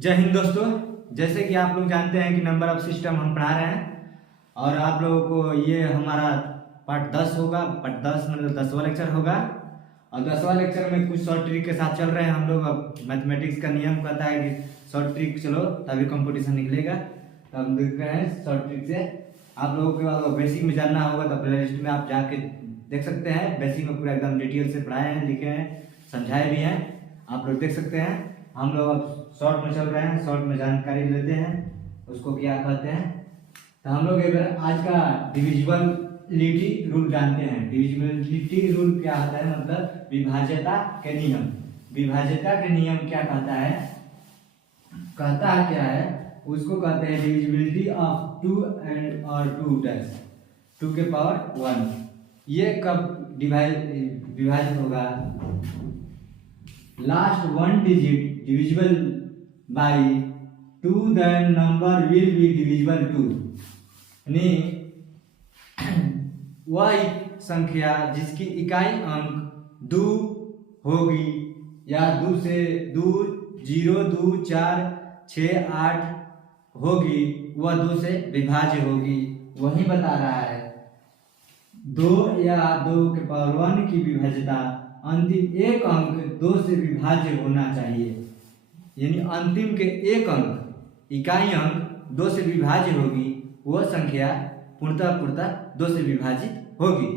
जय हिंद दोस्तों। जैसे कि आप लोग जानते हैं कि नंबर ऑफ सिस्टम हम पढ़ा रहे हैं और आप लोगों को ये हमारा पार्ट 10 होगा। पार्ट 10 मतलब 10वां लेक्चर होगा और 10वां लेक्चर में कुछ शॉर्ट ट्रिक के साथ चल रहे हैं हम लोग। अब मैथमेटिक्स का नियम कहता है कि शॉर्ट ट्रिक चलो तभी कंपटीशन निकलेगा। तो हम देख रहे हैं शॉर्ट ट्रिक से आप लोगों को अगर बेसिक में जानना होगा तो प्ले लिस्ट में आप जाके देख सकते हैं। बेसिक में पूरा एकदम डिटेल से पढ़ाए हैं, लिखे हैं, समझाए भी हैं, आप लोग देख सकते हैं। हम लोग अब शॉर्ट में चल रहे हैं, शॉर्ट में जानकारी लेते हैं उसको क्या कहते हैं। तो हम लोग अगर आज का डिविजिबिलिटी रूल जानते हैं। डिविजिबिलिटी रूल क्या होता है, मतलब विभाज्यता के नियम। विभाज्यता के नियम क्या कहता है, कहता है क्या है, उसको कहते हैं डिविजिबिलिटी ऑफ 2 एंड और 2 डैश 2 के पावर 1। ये कब विभाजित होगा, last 1 digit divisible by 2 then number will be divisible 2। यानी वह संख्या जिसकी इकाई अंक 2 होगी या 2 से 2 0 2 4 6 8 होगी, वह 2 से विभाज्य होगी। वही बता रहा है 2 या 2 के पावर 1 की विभाज्यता अंतिम एक अंक 2 से विभाज्य होना चाहिए। यानी अंतिम के एक अंक इकाई अंक 2 से विभाज्य होगी, वह संख्या पूर्णतः 2 से विभाजित होगी।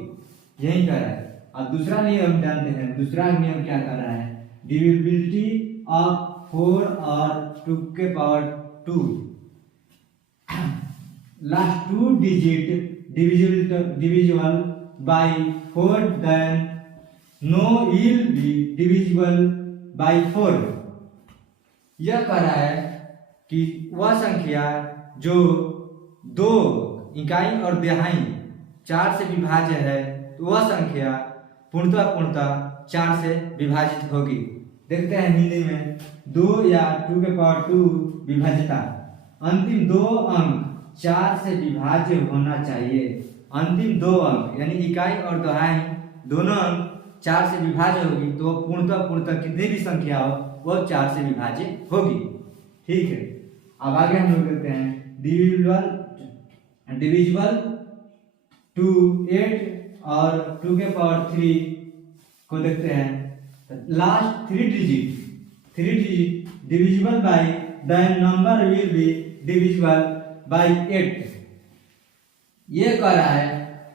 यही कह रहा है। अब दूसरा नियम जानते हैं। दूसरा नियम क्या कर रहा है, डिविजिबिलिटी ऑफ 4 और 2 के power 2। Last 2 digit divisible by 4 then no will be divisible by 4। यह कह रहा है कि वह संख्या जो 2 इकाई और दहाई 4 से विभाज्य है, तो वह संख्या पूर्णतः 4 से विभाजित होगी। देखते हैं हिंदी में 2 या 2 के पावर 2 विभाज्यता अंतिम 2 अंक 4 से विभाज्य होना चाहिए। अंतिम 2 अंक यानी इकाई और दहाई दोनों अंक 4 से विभाज्य होगी, तो पूर्णतः कितनी भी संख्या हो वह 4 से विभाज्य होगी। ठीक है, अब आगे हम लोग देखते हैं डिविजिबल 2 8 और 2 के पावर 3 को देखते हैं। Last 3 digit divisible by then number will be divisible by 8। ये कह रहा है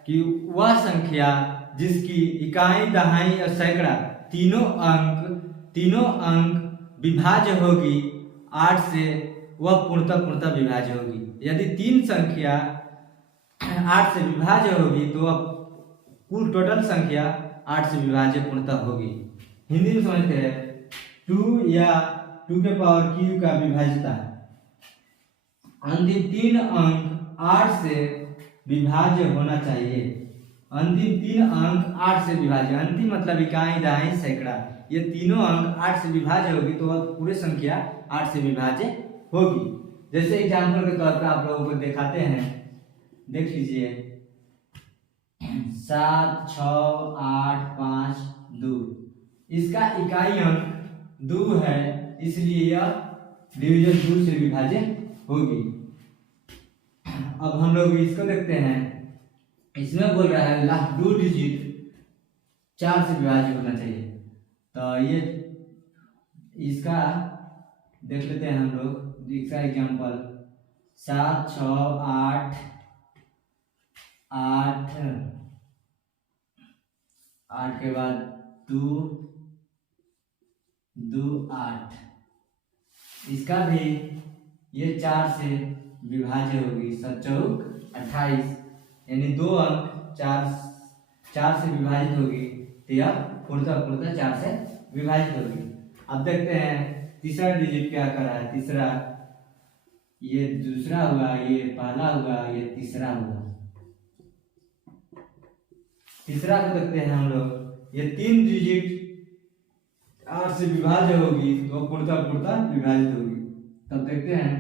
कि वह संख्या जिसकी इकाई दहाई और सैकड़ा तीनों अंक विभाज्य होगी 8 से, वह पूर्णतः विभाज्य होगी। यदि 3 संख्या 8 से विभाज्य होगी तो वह कुल टोटल संख्या 8 से विभाज्य पूर्णतः होगी। हिंदी में समझते हैं 2 या 2 के पावर q का विभाज्यता अंतिम 3 अंक 8 से विभाज्य होना चाहिए। अंतिम 3 अंक 8 से विभाज्य, अंतिम मतलब इकाई दहाई सैकड़ा, ये तीनों अंक 8 से विभाज्य होगी तो वह पूरी संख्या 8 से विभाज्य होगी। जैसे एग्जाम्पल के तौर पर आप लोगों को दिखाते हैं, देख लीजिए 7 6 8 5 2। इसका इकाई अंक 2 है, इसलिए यह डिवीजन 2 से विभाज्य होगी। अब हम लोग इसको देखते हैं। इसमें बोल रहा है लास्ट 2 डिजिट 4 से विभाज्य होना चाहिए। तो ये इसका देख लेते हैं हम लोग। इसका एग्जाम्पल 7 6 8 8 8 के बाद 2 2 8। इसका भी ये 4 से विभाज्य होगी। 7 चौक 28 यानी 2 अंक 4 से विभाजित होगी, तो यह पूर्णतः 4 से विभाजित होगी। अब देखते हैं तीसरा डिजिट क्या कर रहा है। तीसरा, ये दूसरा हुआ, ये पहला हुआ, ये तीसरा हुआ। तीसरा को देखते हैं हम लोग। ये 3 डिजिट 8 से विभाज्य होगी तो पूर्णतः विभाजित होगी। तब देखते हैं,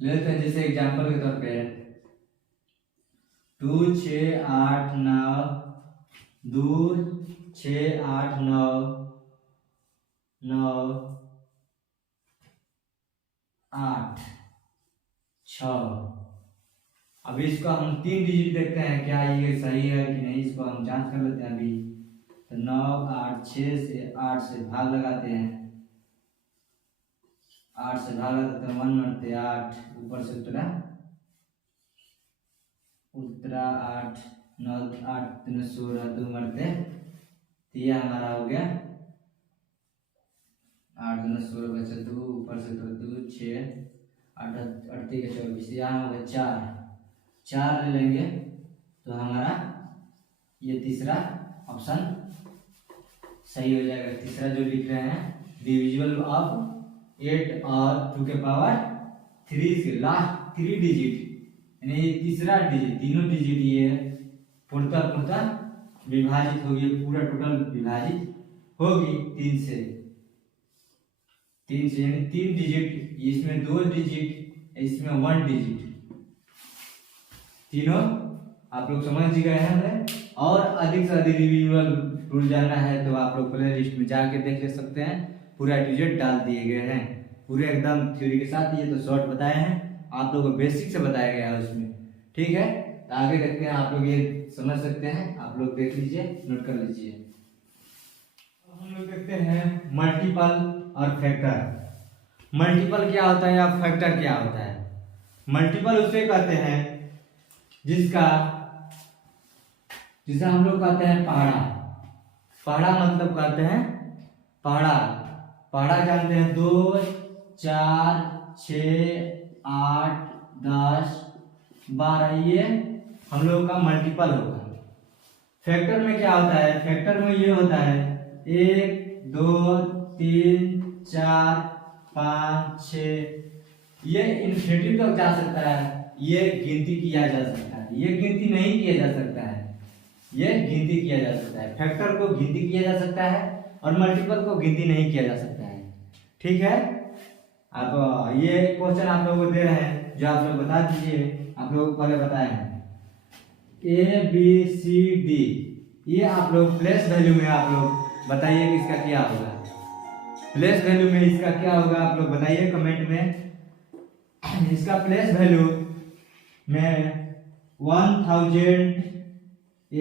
लेते हैं जैसे एग्जाम्पल के तौर पे 2 6 8 9 2 6 8 9 9 8 6। अब इसको हम 3 डिजिट देखते हैं क्या ये सही है कि नहीं, इसको हम जांच कर लेते हैं अभी। तो 9 8 6 से 8 से भाग लगाते हैं, 8 से भाग लगाते हैं, 1 मरते 8, ऊपर से उतरा 8, 9 8 3 16, 2 मरते, तो ये हमारा हो गया 8 2 16 बचे 2, ऊपर से तो 2 6 8 38 24, यहाँ हो गया 4 ले लेंगे तो हमारा ये तीसरा ऑप्शन सही हो जाएगा। तीसरा जो लिख रहे हैं डिविजिबल ऑफ 8 और 2 के पावर 3 से लास्ट 3 डिजिट, यानी ये तीसरा डिजिट, तीनों डिजिट ये पूर्णतः विभाजित होगी, पूरा टोटल विभाजित होगी 3 से, यानी 3 डिजिट, इसमें 2 डिजिट, इसमें 1 डिजिट, तीनों आप लोग समझ गए हैं। और अधिक से अधिक डिविजिबल रूल जानना है तो आप लोग प्ले लिस्ट में जाके देख ले सकते हैं, पूरा डिजिट डाल दिए गए हैं, पूरे एकदम थ्योरी के साथ। ये तो शॉर्ट बताए हैं, आप लोगों को बेसिक से बताया गया है उसमें, ठीक है। तो आगे देखते हैं, आप लोग ये समझ सकते हैं, आप लोग देख लीजिए, नोट कर लीजिए। हम लोग देखते हैं मल्टीपल और फैक्टर। मल्टीपल क्या होता है या फैक्टर क्या होता है? मल्टीपल उसे कहते हैं जिसे हम लोग कहते हैं पहाड़ा। पहाड़ा मतलब कहते हैं पहाड़ा जानते हैं, 2 4 6 8 10 12, ये हम लोग का मल्टीपल होगा। फैक्टर में क्या होता है? फैक्टर में ये होता है 1 2 3 4 5 6, ये इन्फिनिटी तक जा सकता है, ये गिनती किया जा सकता है, ये गिनती नहीं किया जा सकता है, ये गिनती किया जा सकता है। फैक्टर को गिनती किया जा सकता है और मल्टीपल को गिनती नहीं किया जा सकता है, ठीक है। अब ये क्वेश्चन आप लोगों को दे रहे हैं, जो आप लोग बता दीजिए, आप लोगों को पहले बताए हैं A B C D, ये आप लोग प्लेस वैल्यू में आप लोग बताइए कि इसका क्या होगा। प्लेस वैल्यू में इसका क्या होगा आप लोग बताइए कमेंट में। इसका प्लेस वैल्यू में 1000 A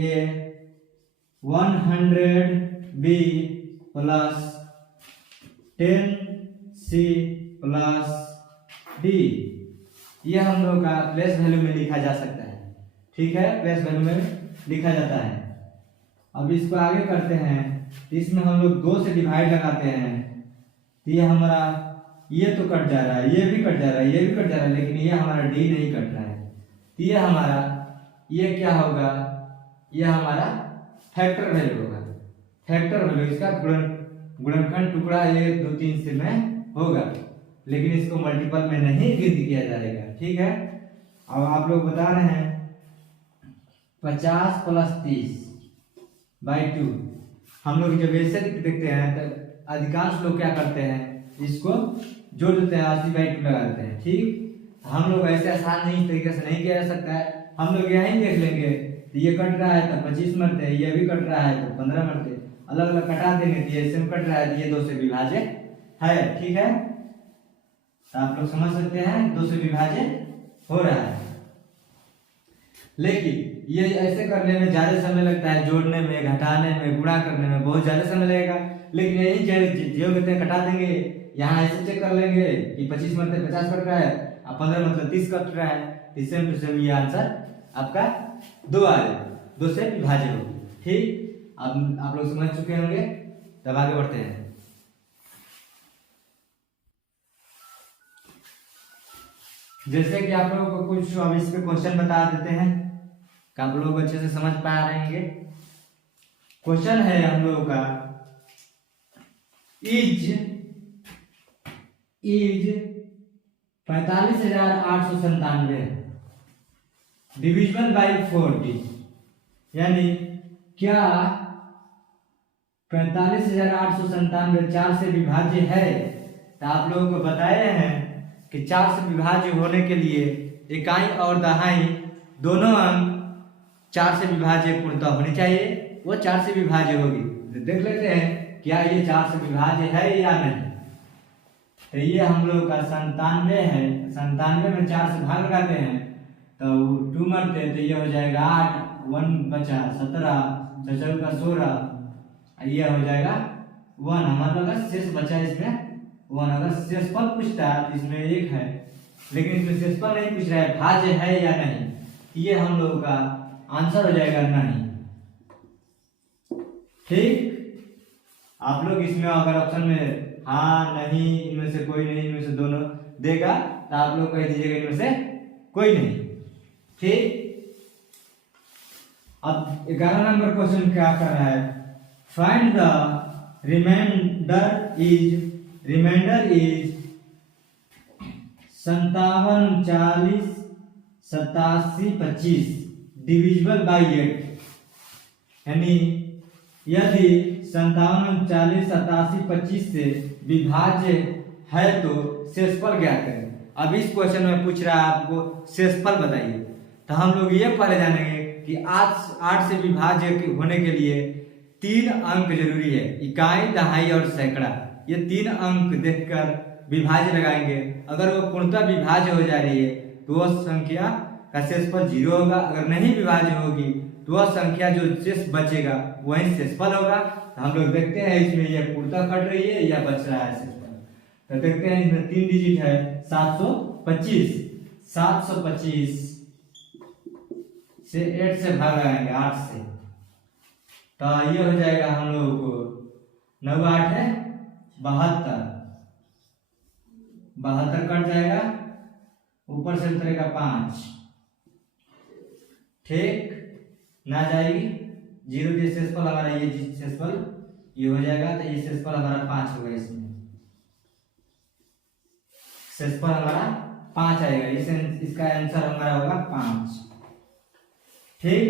100 B plus 10 C plus D, ये हम लोग का प्लेस वैल्यू में लिखा जा सकता है, ठीक है, प्लेस वैल्यू में लिखा जाता है। अब इसको आगे करते हैं, इसमें हम लोग 2 से डिवाइड लगाते हैं, तो ये हमारा ये तो कट जा रहा है, ये भी कट जा रहा है, ये भी कट जा रहा है, लेकिन ये हमारा D नहीं कट रहा है, तो ये हमारा ये क्या होगा, ये हमारा फैक्टर वैल्यू होगा। फैक्टर वैल्यू इसका गुणनखंड टुकड़ा ये 2 3 से में होगा, लेकिन इसको मल्टीपल में नहीं गिनती किया जाएगा, ठीक है। अब आप लोग बता रहे हैं 50 प्लस 30/2, हम लोग जब ऐसे देखते हैं तो अधिकांश लोग क्या करते हैं, इसको जोड़ देते हैं, 80/2 लगा देते हैं, ठीक। हम लोग ऐसे आसान नहीं तरीके से नहीं किया जा सकता है, हम लोग यही देख लेंगे, तो ये कट रहा है तो 25 मरते हैं, ये भी कट रहा है तो 15 मरते, अलग अलग कटा देंगे, तो ये सेम कट रहा है, तो ये 2 से विभाजित है, ठीक है। तो आप लोग समझ सकते हैं 2 से विभाजित हो रहा है, लेकिन ये ऐसे करने में ज्यादा समय लगता है, जोड़ने में, घटाने में, गुणा करने में बहुत ज्यादा समय लगेगा। लेकिन यही जो कहते हैं कटा देंगे, यहाँ ऐसे चेक कर लेंगे कि 25 मतलब 50 कट रहा है और 15 मतलब 30 कट रहा है, सेम टू सेम ये आंसर आपका 2 आ जाएगा, 2 से विभाजित होगी, ठीक। अब आप लोग समझ चुके होंगे, तब आगे बढ़ते हैं। जैसे कि आप लोगों को कुछ अब इस पे क्वेश्चन बता देते हैं कि आप लोग अच्छे से समझ पा रहे हैं। क्वेश्चन है हम लोगों का, इज 45,897 डिविजिबल बाई 40, यानी क्या 45,897 4 से विभाज्य है? तो आप लोगों को बताए हैं कि 4 से विभाज्य होने के लिए इकाई और दहाई दोनों अंक 4 से विभाज्य पूर्णतः होनी चाहिए, वो 4 से विभाज्य होगी। तो देख लेते हैं क्या ये 4 से विभाज्य है या नहीं। तो ये हम लोग का 97 है, 97 में 4 से भाग लगाते हैं तो 2 मरते हैं, तो ये हो जाएगा 8, 1 बचा 17, 4 का 16, ये हो जाएगा 1। हमारा लगा शेष बचा इसमें 1। अगर शेषफल पूछता है तो इसमें 1 है, लेकिन इसमें शेषफल नहीं पूछ रहा है, भाज्य है या नहीं, ये हम लोगों का आंसर हो जाएगा नहीं। ठीक, आप लोग इसमें अगर ऑप्शन में हाँ नहीं इनमें से कोई नहीं, इनमें से दोनों देगा तो आप लोग कह दीजिएगा इनमें से कोई नहीं। ठीक, अब 11 नंबर क्वेश्चन क्या कर रहा है, find the remainder is 57, 40, 87, 25 divisible by 8, यानी यदि 57, 40, 87, 25 से विभाज्य है तो शेषफल ज्ञात करें। अब इस क्वेश्चन में पूछ रहा है आपको शेषफल बताइए, तो हम लोग ये पहले जानेंगे कि 8 से विभाज्य होने के लिए 3 अंक जरूरी है, इकाई, दहाई और सैकड़ा। ये 3 अंक देखकर विभाज्य लगाएंगे। अगर वो पूर्णतः विभाज्य हो जा रही है तो वह संख्या का शेषफल 0 होगा, अगर नहीं विभाज्य होगी तो वह संख्या जो शेष बचेगा वही शेषफल होगा। तो हम लोग देखते हैं इसमें ये पूर्णतः कट रही है या बच रहा है शेषफल। तो देखते हैं इसमें 3 डिजिट है 725, 725 से 8 से भाग लगाएंगे 8 से, तो ये हो जाएगा हम लोगों को 9 8 है 72, 72 कट जाएगा, ऊपर से उतरेगा 5। ठीक, ना जाएगी 0 के शेषफल हमारा ये शेषफल ये हो जाएगा, तो ये शेषफल हमारा 5 होगा। इसमें शेषफल हमारा 5 आएगा, इसका आंसर हमारा होगा 5। ठीक,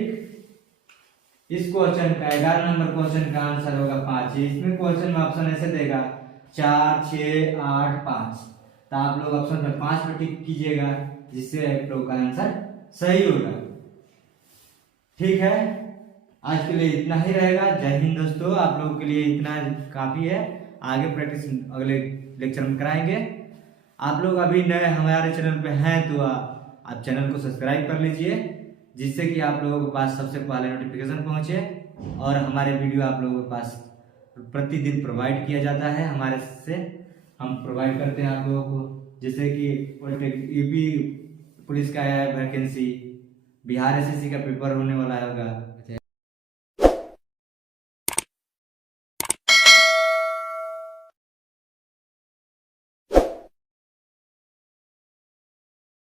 इस क्वेश्चन का 11 नंबर क्वेश्चन का आंसर होगा 5। इसमें क्वेश्चन में ऑप्शन ऐसे देगा 4, 6, 8, 5, तो आप लोग ऑप्शन में 5 पर टिक कीजिएगा, जिससे आप लोग का आंसर सही होगा। ठीक है, आज के लिए इतना ही रहेगा। जय हिंद दोस्तों, आप लोगों के लिए इतना काफी है, आगे प्रैक्टिस अगले लेक्चर में कराएंगे। आप लोग अभी नए हमारे चैनल पे हैं तो आप चैनल को सब्सक्राइब कर लीजिए, जिससे कि आप लोगों के पास सबसे पहले नोटिफिकेशन पहुंचे और हमारे वीडियो आप लोगों के पास प्रतिदिन प्रोवाइड किया जाता है। हमारे से हम प्रोवाइड करते हैं आप लोगों को, जैसे कि यूपी पुलिस का है वैकेंसी, बिहार एसएससी का पेपर होने वाला होगा,